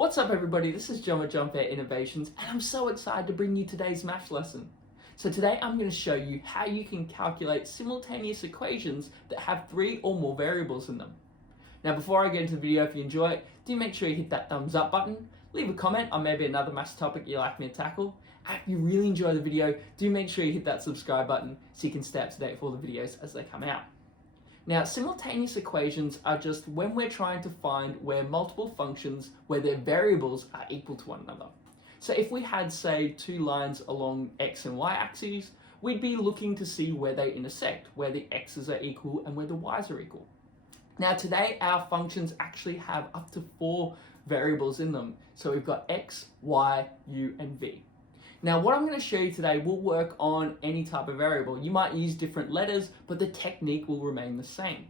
What's up everybody, this is John with Jumper Innovations and I'm so excited to bring you today's math lesson. So today I'm going to show you how you can calculate simultaneous equations that have 3 or more variables in them. Now before I get into the video, if you enjoy it, do make sure you hit that thumbs up button, leave a comment on maybe another maths topic you'd like me to tackle, and if you really enjoy the video, do make sure you hit that subscribe button so you can stay up to date with all the videos as they come out. Now, simultaneous equations are just when we're trying to find where multiple functions, where their variables are equal to one another. So if we had, say, 2 lines along x and y axes, we'd be looking to see where they intersect, where the x's are equal and where the y's are equal. Now today, our functions actually have up to 4 variables in them. So we've got x, y, u, and v. Now what I'm going to show you today will work on any type of variable. You might use different letters, but the technique will remain the same.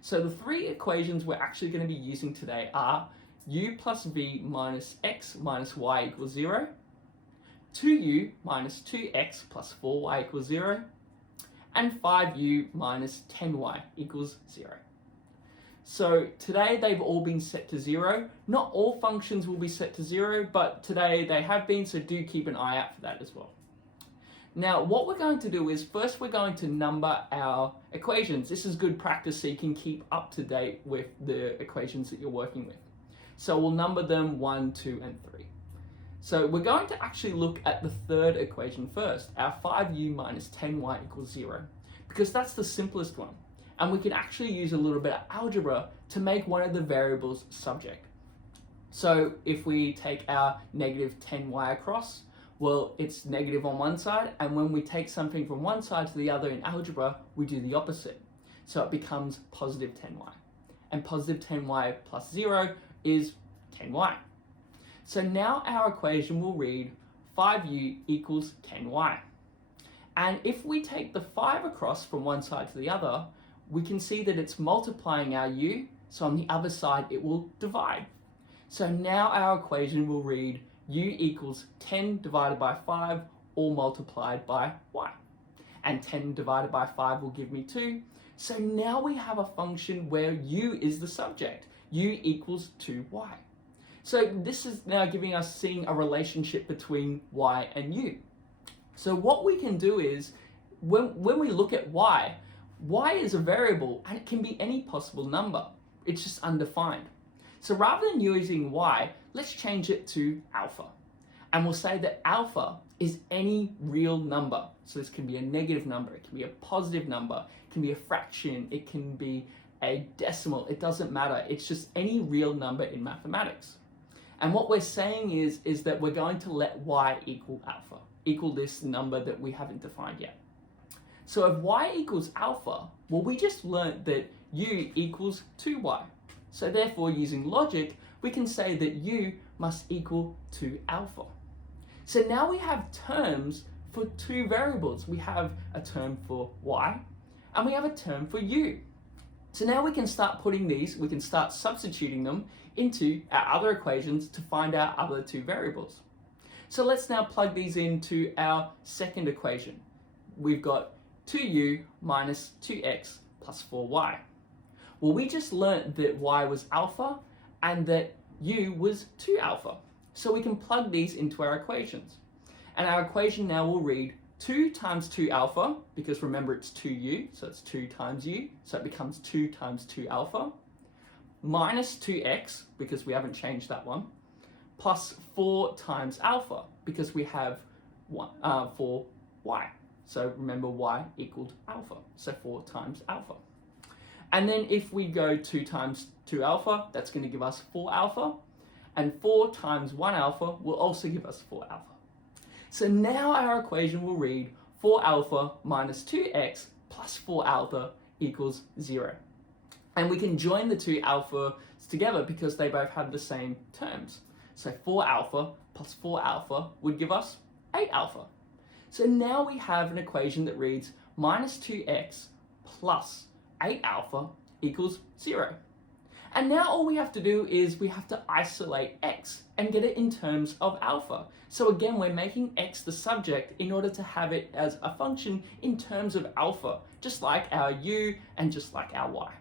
So the 3 equations we're actually going to be using today are u plus v minus x minus y equals 0, 2u minus 2x plus 4y equals 0, and 5u minus 10y equals 0. So today they've all been set to 0. Not all functions will be set to 0, but today they have been, so do keep an eye out for that as well. Now what we're going to do is first we're going to number our equations. This is good practice so you can keep up to date with the equations that you're working with. So we'll number them 1, 2, and 3. So we're going to actually look at the 3rd equation first, our 5u minus 10y equals 0, because that's the simplest one. And we can actually use a little bit of algebra to make one of the variables subject. So if we take our negative 10y across, well, it's negative on one side, and when we take something from one side to the other in algebra, we do the opposite. So it becomes positive 10y. And positive 10y plus 0 is 10y. So now our equation will read 5u equals 10y. And if we take the 5 across from one side to the other, we can see that it's multiplying our u, so on the other side it will divide. So now our equation will read u equals 10 divided by 5 all multiplied by y. And 10 divided by 5 will give me 2. So now we have a function where u is the subject. U equals 2y. So this is now giving us seeing a relationship between y and u. So what we can do is, when we look at y is a variable and it can be any possible number. It's just undefined. So rather than using y, let's change it to alpha. And we'll say that alpha is any real number. So this can be a negative number, it can be a positive number, it can be a fraction, it can be a decimal, it doesn't matter. It's just any real number in mathematics. And what we're saying is that we're going to let y equal alpha, equal this number that we haven't defined yet. So if y equals alpha, well, we just learnt that u equals 2y. So therefore, using logic, we can say that u must equal 2 alpha. So now we have terms for 2 variables. We have a term for y, and we have a term for u. So now we can start putting these, we can start substituting them into our other equations to find our other 2 variables. So let's now plug these into our 2nd equation. We've got 2u minus 2x plus 4y. Well, we just learnt that y was alpha and that u was 2 alpha. So we can plug these into our equations. And our equation now will read 2 times 2 alpha, because remember it's 2u, so it's 2 times u, so it becomes 2 times 2 alpha, minus 2x, because we haven't changed that one, plus 4 times alpha, because we have 4y. So remember y equaled alpha, so 4 times alpha. And then if we go 2 times 2 alpha, that's going to give us 4 alpha, and 4 times 1 alpha will also give us 4 alpha. So now our equation will read 4 alpha minus 2x plus 4 alpha equals 0. And we can join the 2 alphas together because they both have the same terms. So 4 alpha plus 4 alpha would give us 8 alpha. So now we have an equation that reads minus 2x plus 8 alpha equals 0. And now all we have to do is we have to isolate x and get it in terms of alpha. So again, we're making x the subject in order to have it as a function in terms of alpha, just like our u and just like our y.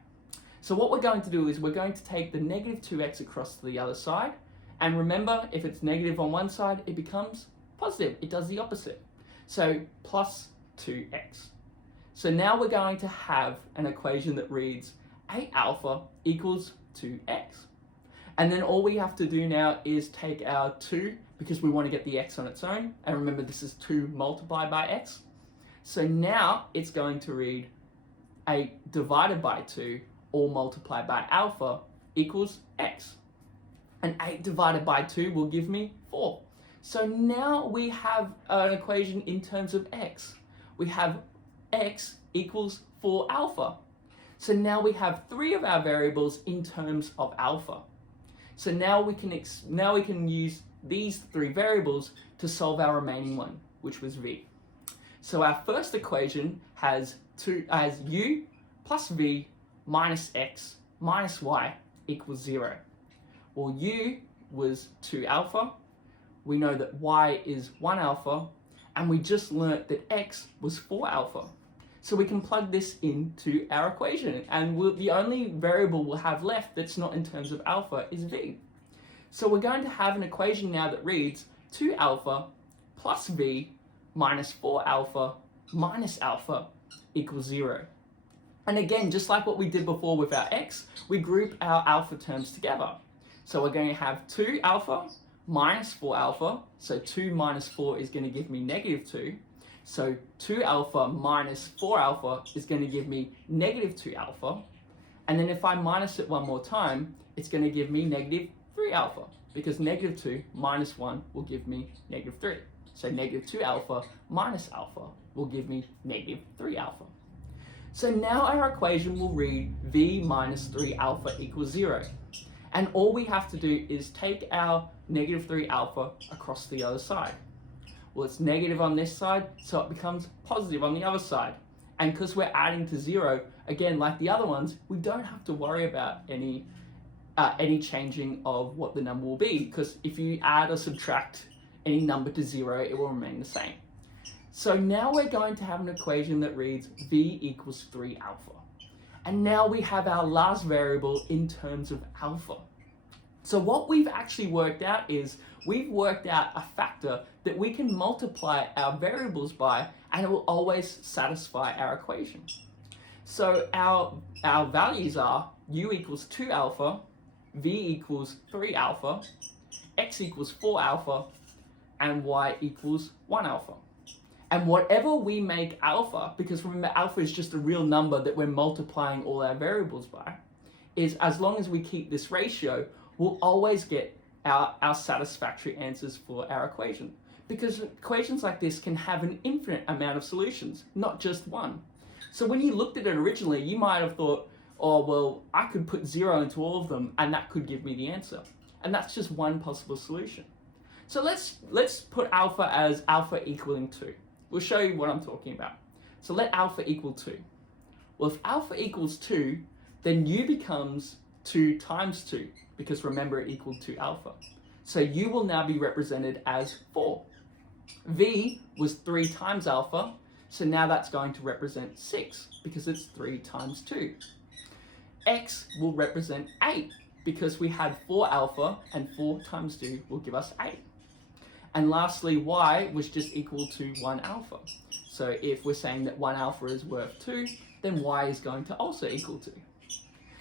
So what we're going to do is we're going to take the negative 2x across to the other side, And remember, if it's negative on one side, it becomes positive. It does the opposite. So plus 2x. So now we're going to have an equation that reads 8 alpha equals 2x. And then all we have to do now is take our 2, because we want to get the x on its own. And remember, this is 2 multiplied by x. So now it's going to read 8 divided by 2, all multiplied by alpha, equals x. And 8 divided by 2 will give me 4. So now we have an equation in terms of x. We have x equals 4 alpha. So now we have 3 of our variables in terms of alpha. So now we can use these 3 variables to solve our remaining one, which was v. So our first equation has u plus v minus x minus y equals 0. Well, u was 2 alpha. We know that y is 1 alpha, and we just learnt that x was 4 alpha. So we can plug this into our equation, and the only variable we'll have left that's not in terms of alpha is v. So we're going to have an equation now that reads 2 alpha plus v minus 4 alpha minus alpha equals 0. And again, just like what we did before with our x, we group our alpha terms together. So we're going to have 2 alpha minus 4 alpha. So 2 minus 4 is going to give me negative 2. So 2 alpha minus 4 alpha is going to give me negative 2 alpha. And then if I minus it one more time, it's going to give me negative 3 alpha, because negative 2 minus 1 will give me negative 3. So negative 2 alpha minus alpha will give me negative 3 alpha. So now our equation will read v minus 3 alpha equals 0. And all we have to do is take our negative 3 alpha across the other side. Well, it's negative on this side, so it becomes positive on the other side. And because we're adding to 0, again, like the other ones, we don't have to worry about any changing of what the number will be, because if you add or subtract any number to 0, it will remain the same. So now we're going to have an equation that reads v equals 3 alpha. And now we have our last variable in terms of alpha. So what we've actually worked out is we've worked out a factor that we can multiply our variables by, and it will always satisfy our equation. So our values are u equals 2 alpha, v equals 3 alpha, x equals 4 alpha, and y equals 1 alpha. And whatever we make alpha, because remember alpha is just a real number that we're multiplying all our variables by, is as long as we keep this ratio, we'll always get our satisfactory answers for our equation. Because equations like this can have an infinite amount of solutions, not just one. So when you looked at it originally, you might have thought, oh, well, I could put 0 into all of them and that could give me the answer. And that's just one possible solution. So let's put alpha as alpha equaling 2. We'll show you what I'm talking about. So let alpha equal 2. Well, if alpha equals 2, then u becomes 2 times 2, because remember it equaled 2 alpha. So u will now be represented as 4. V was 3 times alpha, so now that's going to represent 6, because it's 3 times 2. X will represent 8, because we had 4 alpha, and 4 times 2 will give us 8. And lastly, y was just equal to 1 alpha. So if we're saying that 1 alpha is worth 2, then y is going to also equal 2.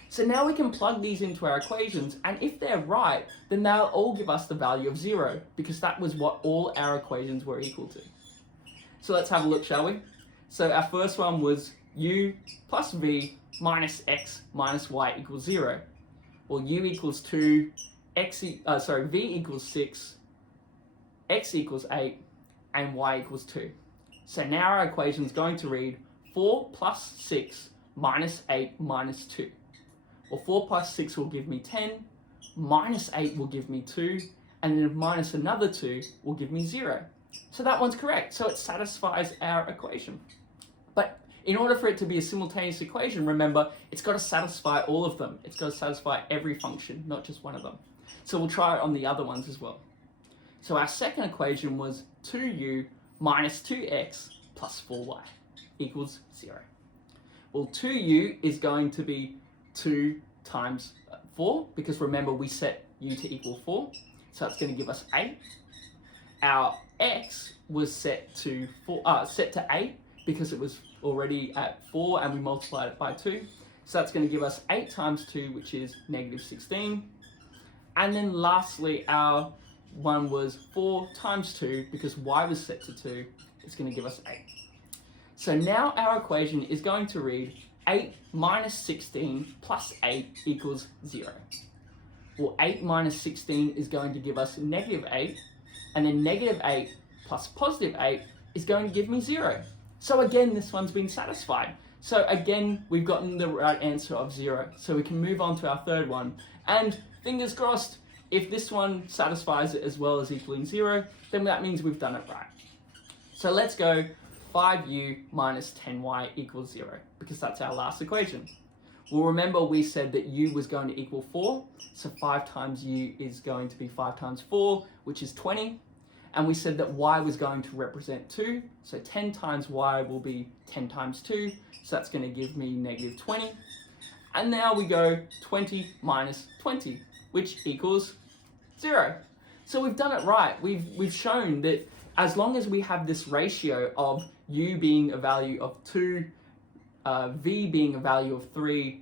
So now we can plug these into our equations, and if they're right, then they'll all give us the value of 0, because that was what all our equations were equal to. So let's have a look, shall we? So our first one was u plus v minus x minus y equals 0. Well, u equals 2, v equals 6, x equals 8, and y equals 2. So now our equation is going to read 4 plus 6 minus 8 minus 2. Well, 4 plus 6 will give me 10, minus 8 will give me 2, and then minus another 2 will give me 0. So that one's correct, so it satisfies our equation. But in order for it to be a simultaneous equation, remember, it's got to satisfy all of them. It's got to satisfy every function, not just one of them. So we'll try it on the other ones as well. So our second equation was 2u minus 2x plus 4y equals 0. Well, 2u is going to be 2 times 4, because remember we set u to equal 4. so that's going to give us 8. Our x was set to 8 because it was already at 4 and we multiplied it by 2. So that's going to give us 8 times 2, which is negative 16. And then lastly, our one was 4 times 2 because y was set to 2. It's going to give us 8. So now our equation is going to read 8 minus 16 plus 8 equals 0. Well, 8 minus 16 is going to give us negative 8, and then negative 8 plus positive 8 is going to give me 0. So again, this one's been satisfied. So again, we've gotten the right answer of 0. So we can move on to our third one. And fingers crossed, if this one satisfies it as well as equaling 0, then that means we've done it right. So let's go 5u minus 10y equals 0, because that's our last equation. Well, remember we said that u was going to equal 4, so 5 times u is going to be 5 times 4, which is 20. And we said that y was going to represent 2, so 10 times y will be 10 times 2, so that's going to give me negative 20. And now we go 20 minus 20, which equals 0. So we've done it right. We've shown that as long as we have this ratio of u being a value of 2, v being a value of 3,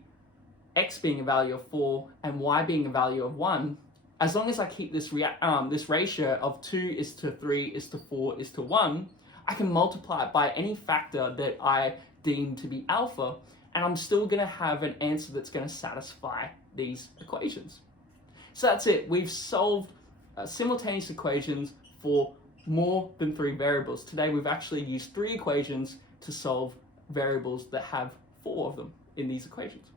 x being a value of 4, and y being a value of 1, as long as I keep this ratio of 2 is to 3 is to 4 is to 1, I can multiply it by any factor that I deem to be alpha, and I'm still going to have an answer that's going to satisfy these equations. So that's it. We've solved simultaneous equations for more than 3 variables. Today we've actually used 3 equations to solve variables that have 4 of them in these equations.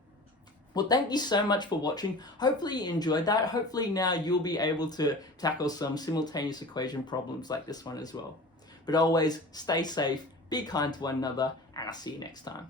Well, thank you so much for watching. Hopefully you enjoyed that. Hopefully now you'll be able to tackle some simultaneous equation problems like this one as well. But always stay safe, be kind to one another, and I'll see you next time.